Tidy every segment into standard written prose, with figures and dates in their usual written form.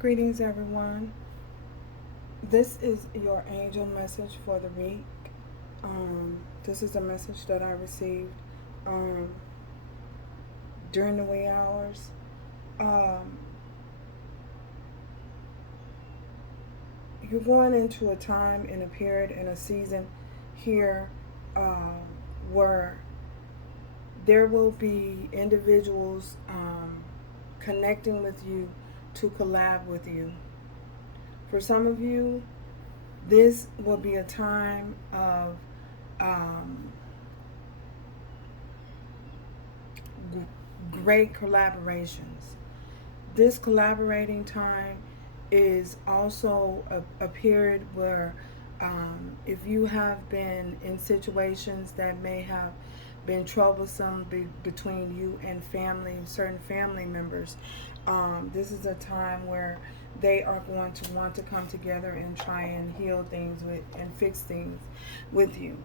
Greetings, everyone. This is your angel message for the week. This is a message that I received um, during the wee hours. Um, you're going into a time and a period and a season here where there will be individuals connecting with you to collab with you. For some of you, this will be a time of great collaborations. This collaborating time is also a period where if you have been in situations that may have been troublesome between you and certain family members, this is a time where they are going to want to come together and try and heal things and fix things with you.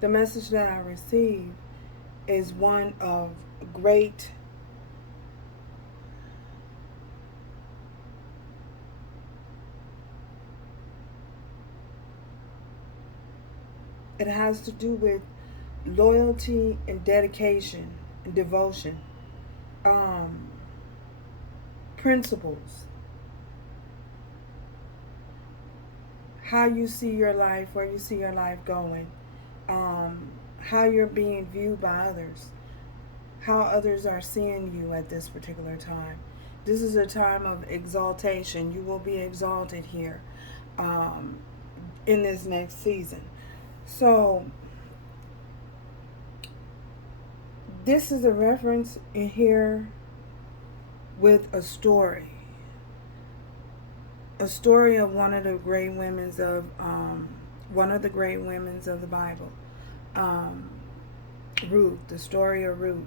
The message that I received is one of great it has to do with loyalty and dedication and devotion, principles, how you see your life, where you see your life going, how you're being viewed by others, how others are seeing you at this particular time. This is a time of exaltation. You will be exalted here in this next season. So this is a reference in here with a story of one of the great women's of the Bible, Ruth, the story of Ruth.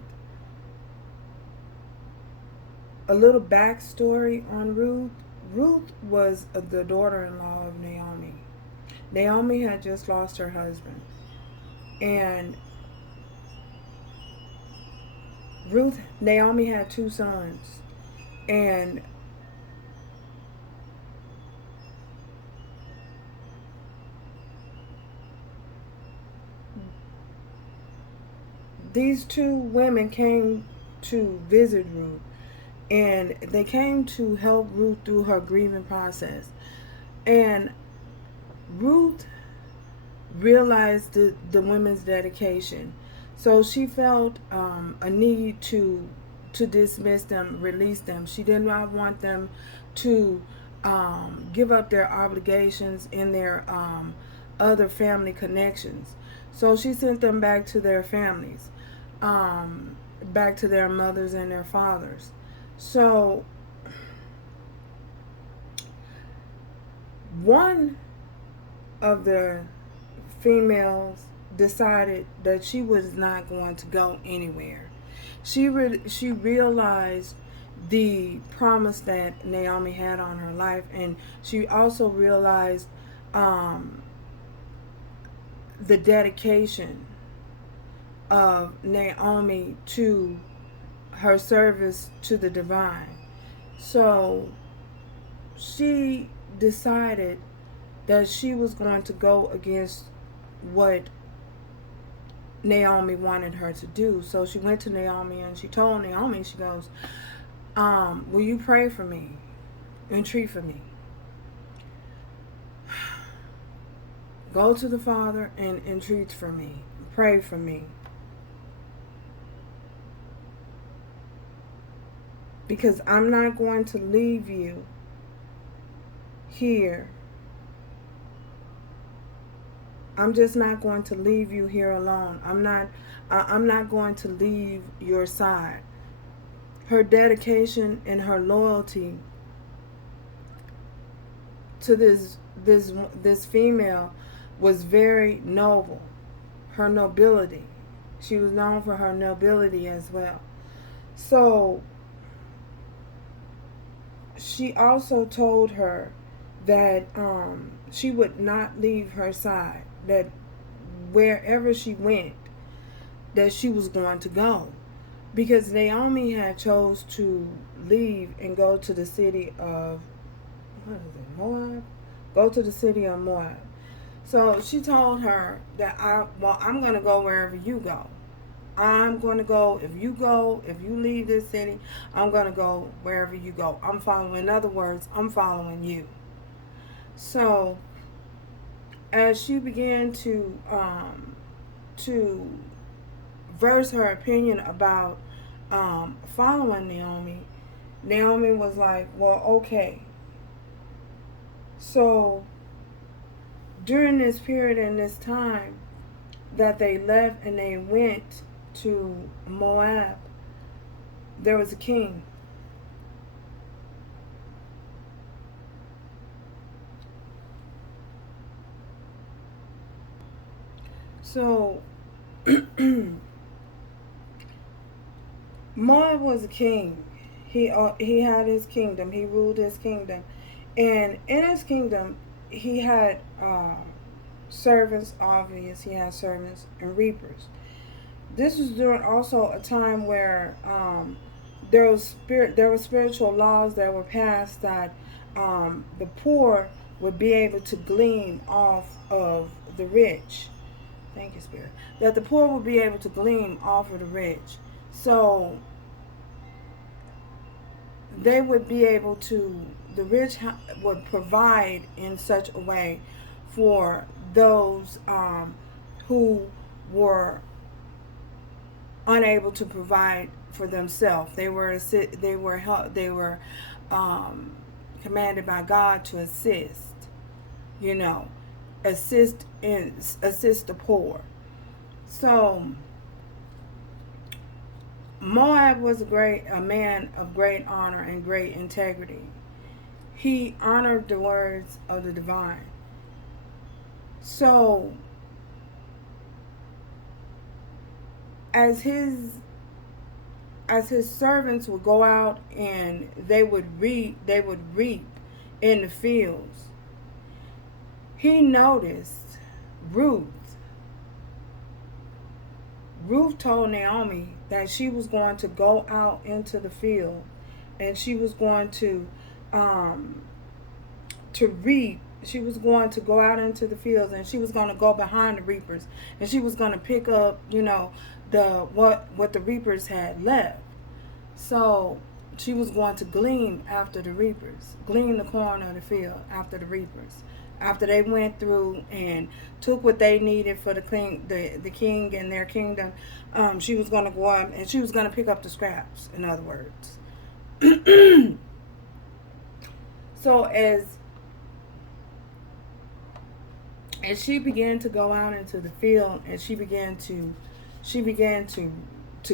A little backstory on Ruth. Ruth was the daughter-in-law of Naomi. Naomi had just lost her husband, and Naomi had 2 sons, and these 2 women came to visit Ruth, and they came to help Ruth through her grieving process. And Ruth realized the women's dedication, so she felt a need to dismiss them, release them. She did not want them to give up their obligations in their other family connections. So she sent them back to their families, back to their mothers and their fathers. So one of the females decided that she was not going to go anywhere. She realized the promise that Naomi had on her life, and she also realized the dedication of Naomi to her service to the divine. So she decided that she was going to go against what Naomi wanted her to do. So she went to Naomi and she told Naomi, she goes, will you pray for me, entreat for me? Go to the Father and entreat for me, pray for me. Because I'm not going to leave you here. I'm just not going to leave you here alone. I'm not going to leave your side. Her dedication and her loyalty to this female was very noble. Her nobility. She was known for her nobility as well. So she also told her that she would not leave her side, that wherever she went, that she was going to go. Because Naomi had chose to leave and go to the city of, what is it, Moab? Go to the city of Moab. So she told her that I'm going to go wherever you go. I'm going to go, if you leave this city, I'm going to go wherever you go. I'm following, in other words, I'm following you. So as she began to verse her opinion about following Naomi, Naomi was like, well, okay. So during this period and this time that they left and they went to Moab, there was a king. So Moab was a king. He had his kingdom. He ruled his kingdom, and in his kingdom, he had servants. Obvious, he had servants and reapers. This was during also a time where there were spiritual laws that were passed that the poor would be able to glean off of the rich. Thank you, Spirit. That the poor would be able to glean off of the rich. So they would be able to, the rich would provide in such a way for those who were unable to provide for themselves. They were commanded by God to assist, assist the poor. So Moab was a man of great honor and great integrity. He honored the words of the divine. So as his servants would go out and they would reap in the fields, he noticed Ruth. Ruth told Naomi that she was going to go out into the field and she was going to reap. She was going to go out into the fields and she was going to go behind the reapers and she was going to pick up, what the reapers had left. So she was going to glean after the reapers, glean the corn of the field after the reapers. After they went through and took what they needed for the king and their kingdom, she was going to go out and she was going to pick up the scraps, in other words. So as she began to go out into the field and she began to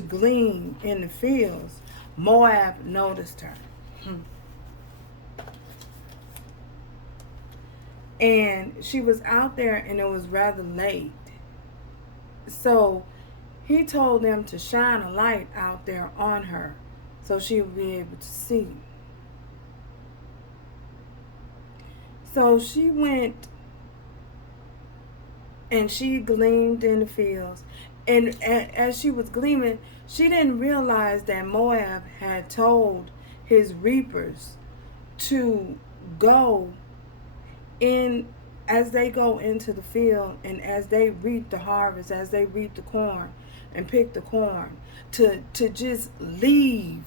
glean in the fields, Moab noticed her. And she was out there and it was rather late. So he told them to shine a light out there on her so she would be able to see. So she went and she gleaned in the fields. And as she was gleaming, she didn't realize that Moab had told his reapers to go in, as they go into the field and as they reap the harvest, as they reap the corn and pick the corn, to just leave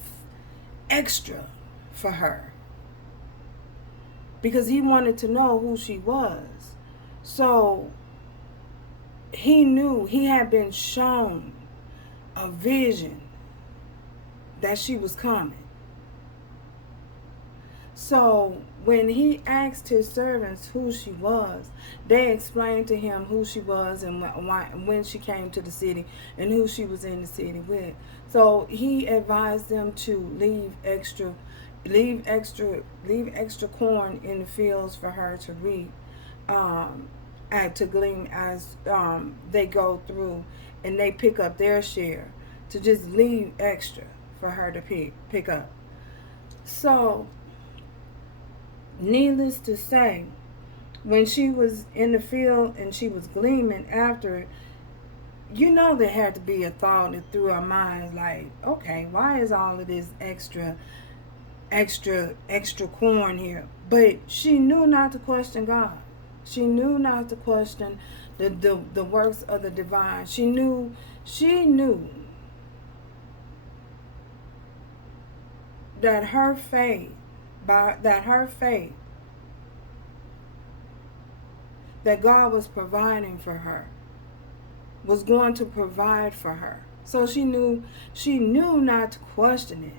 extra for her, because he wanted to know who she was. So he knew, he had been shown a vision that she was coming. So when he asked his servants who she was, they explained to him who she was and when she came to the city and who she was in the city with. So he advised them to leave extra corn in the fields for her to reap, to glean as they go through and they pick up their share, to just leave extra for her to pick up. So needless to say, when she was in the field and she was gleaming after it, you know there had to be a thought through our minds like, okay, why is all of this extra corn here? But she knew not to question God. She knew not to question the works of the divine. She knew that her faith, that God was providing for her, was going to provide for her. So she knew not to question it.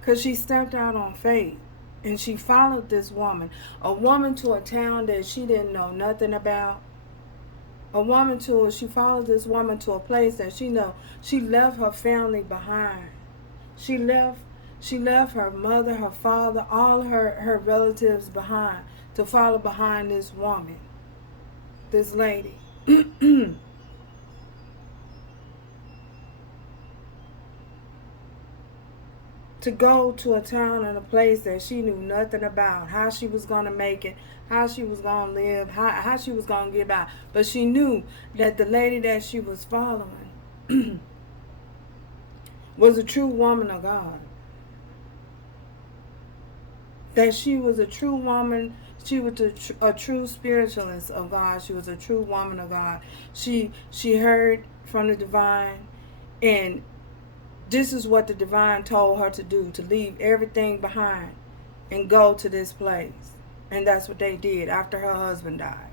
Because she stepped out on faith and she followed this woman, a woman to a town that she didn't know nothing about. She followed this woman to a place that she left her family behind. She left her mother, her father, all her relatives behind to follow behind this woman, this lady. To go to a town and a place that she knew nothing about, how she was going to make it, how she was going to live, how she was going to get by. But she knew that the lady that she was following was a true woman of God. That she was a true woman. She was a true spiritualist of God. She was a true woman of God. She heard from the divine, and this is what the divine told her to do, to leave everything behind and go to this place. And that's what they did after her husband died.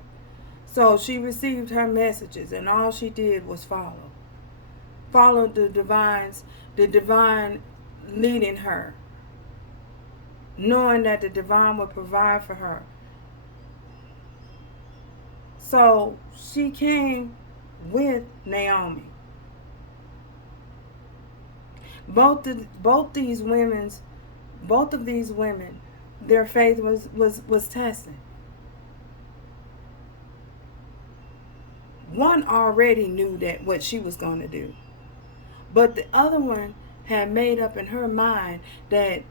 So she received her messages, and all she did was follow. Follow the divine leading her, knowing that the divine would provide for her. So she came with Naomi. Both of these women, their faith was tested. One already knew that what she was going to do, but the other one had made up in her mind that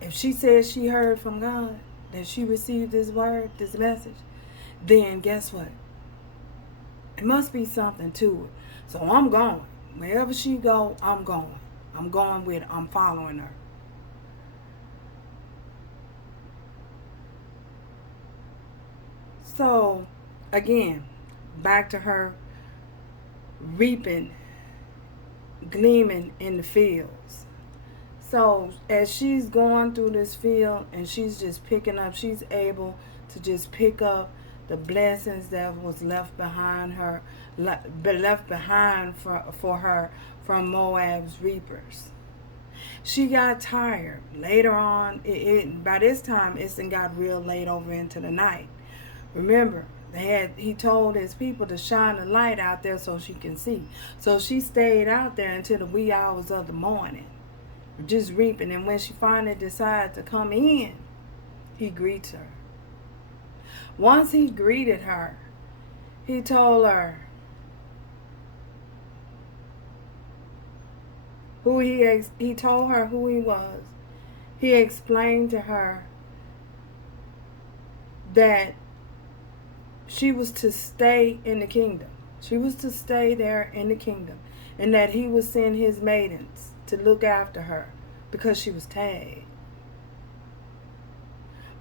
if she said she heard from God, that she received this word, this message, then guess what? It must be something to it. So I'm going. Wherever she go, I'm going. I'm going with her. I'm following her. So, again, back to her reaping, gleaming in the fields. So, as she's going through this field and she's just picking up, she's able to just pick up the blessings that was left behind for her from Moab's reapers. She got tired. Later on, by this time, it got real late over into the night. Remember, he told his people to shine the light out there so she can see. So she stayed out there until the wee hours of the morning, just reaping. And when she finally decided to come in, he greets her. Once he greeted her, he told her he told her who he was. He explained to her that she was to stay in the kingdom. She was to stay there in the kingdom, and that he would send his maidens to look after her because she was tagged.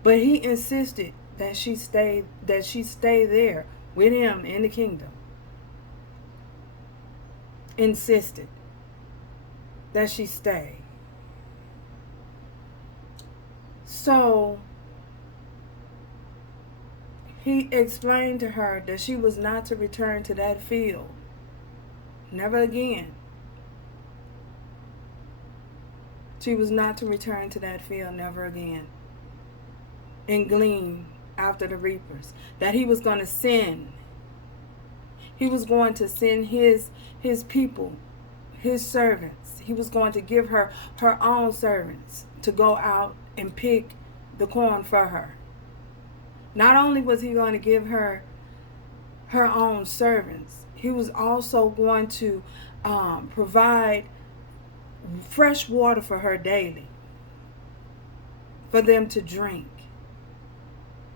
But he insisted that she stay there with him in the kingdom. Insisted that she stay. So he explained to her that she was not to return to that field. Never again. She was not to return to that field never again and glean after the reapers. That he was going to send. He was going to send his people, his servants. He was going to give her her own servants to go out and pick the corn for her. Not only was he going to give her her own servants, he was also going to provide fresh water for her daily, for them to drink.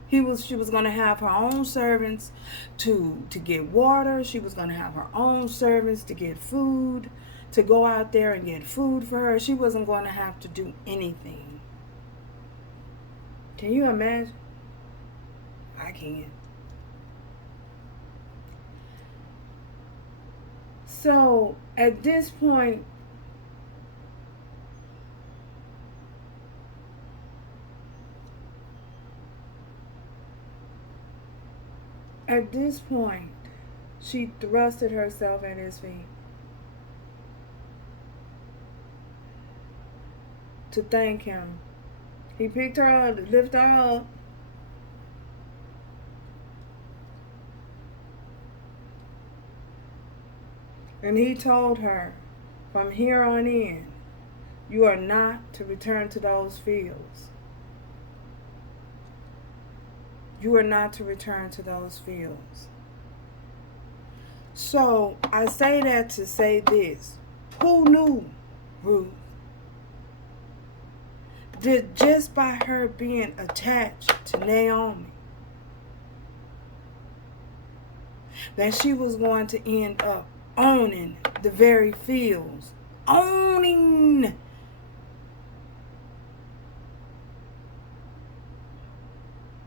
She was going to have her own servants to get water. She was going to have her own servants to get food, to go out there and get food for her. She wasn't going to have to do anything. Can you imagine? I can. So at this point, she thrusted herself at his feet to thank him. He picked her up, lifted her up, and he told her, from here on in, you are not to return to those fields. You are not to return to those fields. So I say that to say this. Who knew Ruth? That just by her being attached to Naomi, that she was going to end up owning the very fields. Owning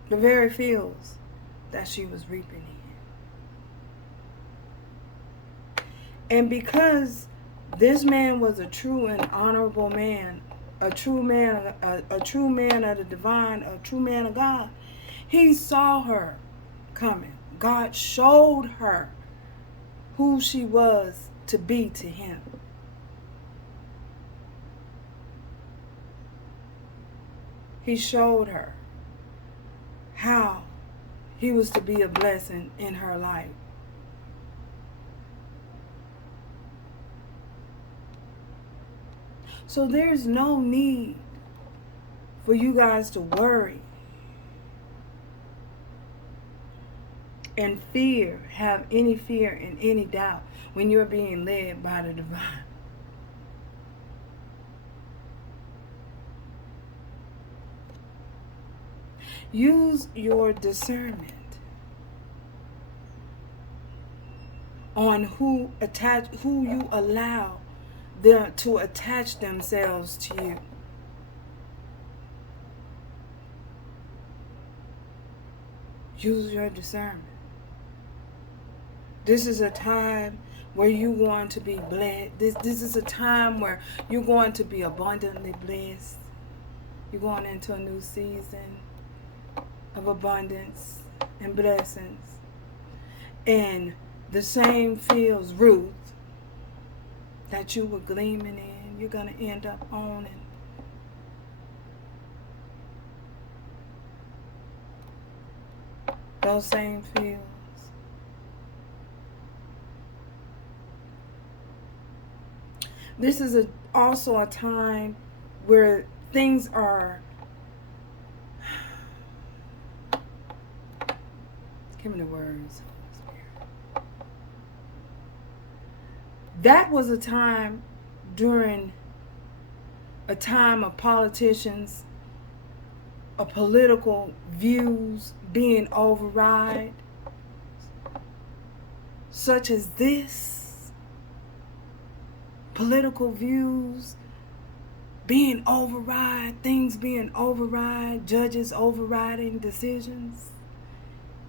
the very fields that she was reaping in. And because this man was a true and honorable man, a true man of the divine, a true man of God, he saw her coming. God showed her who she was to be to him. He showed her how he was to be a blessing in her life. So there's no need for you guys to worry and have any fear and any doubt when you're being led by the divine. Use your discernment on who you allow them to attach themselves to you. Use your discernment. This is a time where you want to be blessed. This is a time where you're going to be abundantly blessed. You're going into a new season of abundance and blessings. And the same fields, Ruth, that you were gleaming in, you're going to end up owning. Those same fields. This is also a time where things are... Give me the words. That was a time during a time of politicians, of political views being override, such as this. Political views being override, things being override, judges overriding decisions.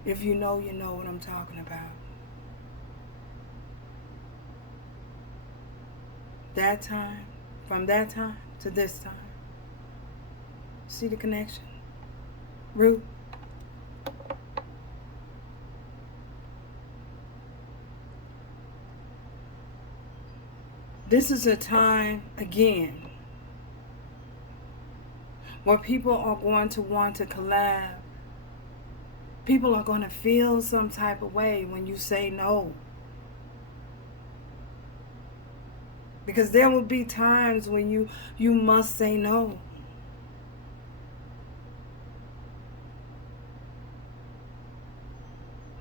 If you know, you know what I'm talking about. That time, from that time to this time. See the connection? Ruth. This is a time, again, where people are going to want to collab. People are going to feel some type of way when you say no. Because there will be times when you must say no.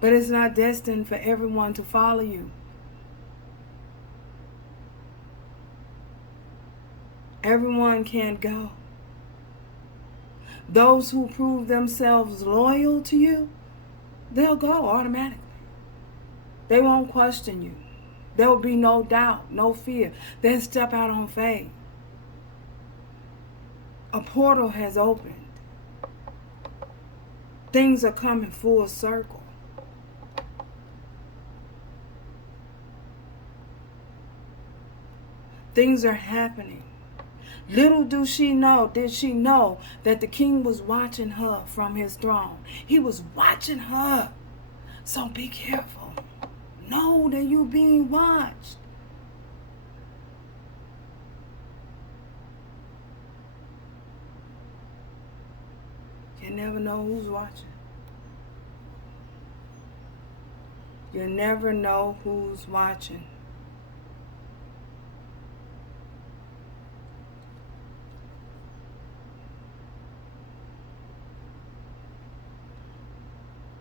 But it's not destined for everyone to follow you. Everyone can't go. Those who prove themselves loyal to you, they'll go automatically. They won't question you. There will be no doubt, no fear. They'll step out on faith. A portal has opened. Things are coming full circle. Things are happening. Little did she know that the king was watching her from his throne. He was watching her. So be careful. Know that you're being watched. You never know who's watching. You never know who's watching.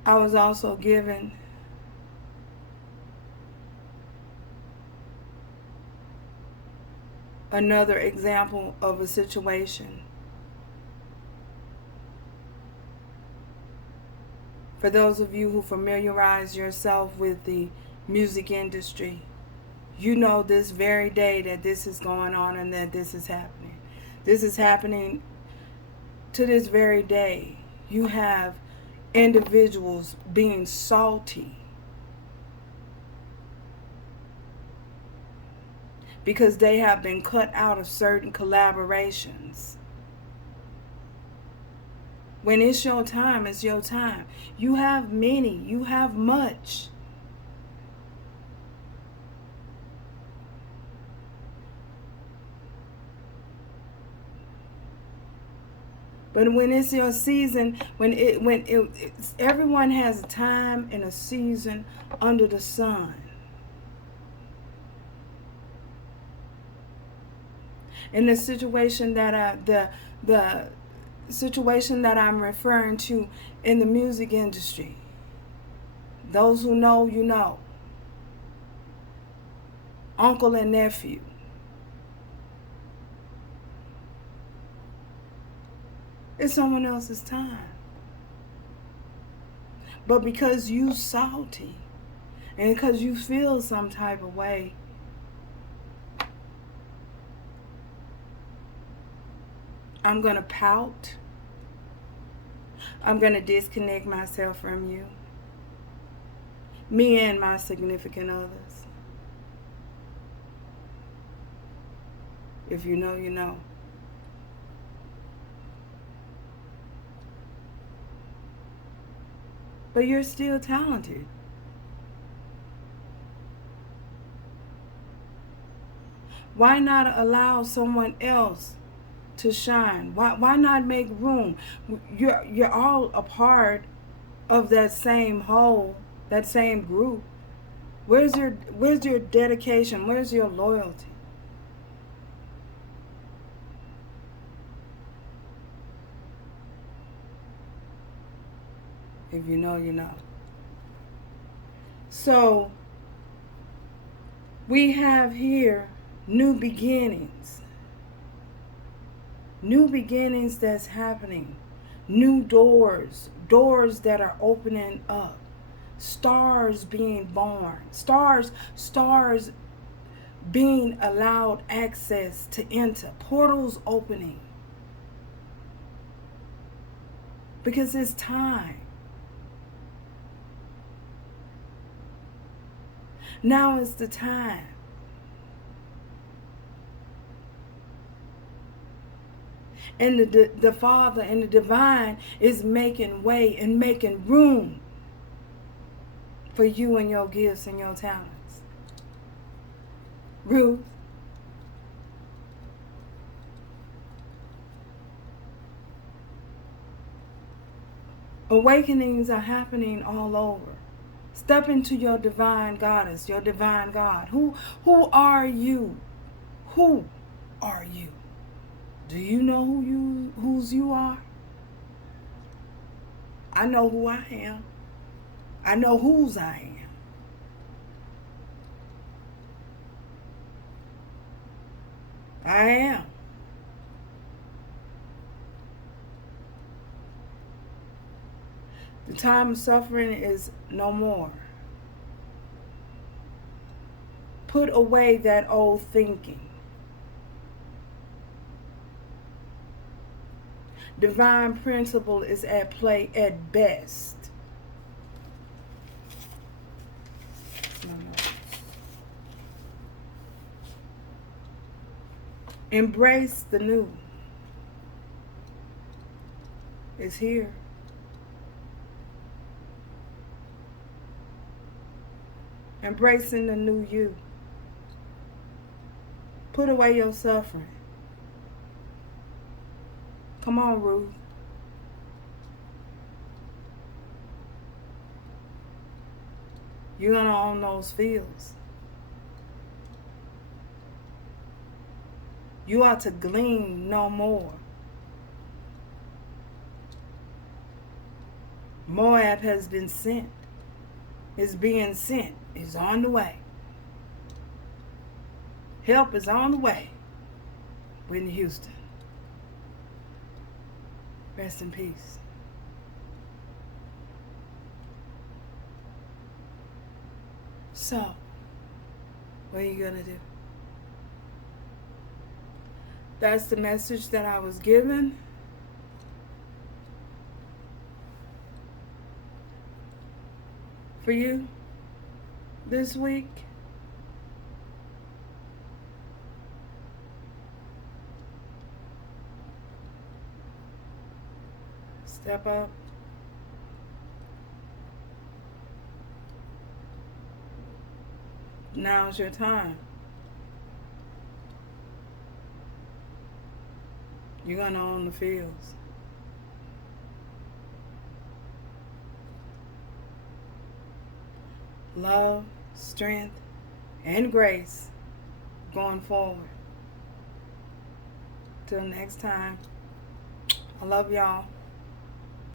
I was also given another example of a situation. For those of you who familiarize yourself with the music industry, you know this very day that this is going on and that this is happening. This is happening to this very day. You have individuals being salty because they have been cut out of certain collaborations. When it's your time, it's your time. You have many, you have much. But when it's your season, everyone has a time and a season under the sun. In the situation that the situation that I'm referring to in the music industry, those who know, you know. Uncle and nephew. It's someone else's time. But because you salty and because you feel some type of way, I'm going to pout. I'm going to disconnect myself from you. Me and my significant others. If you know, you know. But you're still talented. Why not allow someone else to shine? Why not make room? You're all a part of that same whole, that same group. Where's your dedication? Where's your loyalty? If you know, you know. So we have here new beginnings. New beginnings that's happening. New doors. Doors that are opening up. Stars being born. Stars being allowed access to enter. Portals opening. Because it's time. Now is the time. And the Father and the Divine is making way and making room for you and your gifts and your talents. Ruth. Awakenings are happening all over. Step into your divine goddess, your divine God. Who are you? Who are you? Do you know whose you are? I know who I am. I know whose I am. I am. The time of suffering is no more. Put away that old thinking. Divine principle is at play at best. Embrace the new. It's here. Embracing the new you. Put away your suffering. Come on, Ruth. You're going to own those fields. You are to glean no more. Moab has been sent. It's being sent. It's on the way. Help is on the way. Whitney Houston. Rest in peace. So, what are you going to do? That's the message that I was given. For you this week. Step up. Now's your time. You're going to own the fields. Love, strength, and grace going forward. Till next time, I love y'all.